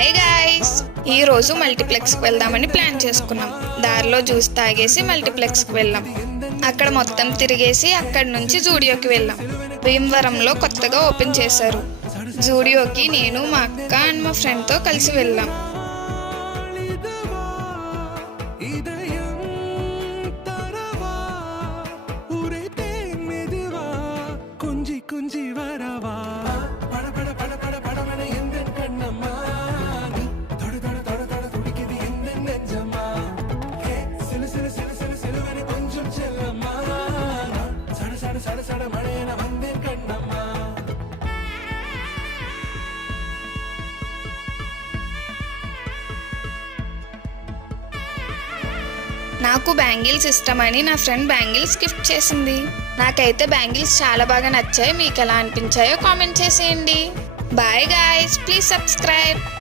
Hi guys, ఈరోజు మల్టీప్లెక్స్కి వెళ్దామని plan చేసుకున్నాం. దారిలో జ్యూస్ తాగేసి మల్టీప్లెక్స్కి వెళ్ళాం. అక్కడ మొత్తం తిరిగేసి అక్కడి నుంచి జూడియోకి వెళ్ళాం. భీమవరంలో కొత్తగా ఓపెన్ చేశారు. జూడియోకి నేను, మా అక్క అండ్ మా ఫ్రెండ్తో కలిసి వెళ్ళాం. నాకు బ్యాంగిల్స్ ఇష్టమని నా ఫ్రెండ్ బ్యాంగిల్స్ గిఫ్ట్ చేసింది. నాకైతే బ్యాంగిల్స్ చాలా బాగా నచ్చాయి. మీకు ఎలా అనిపించాయో కామెంట్ చేసేయండి. Bye guys, please subscribe.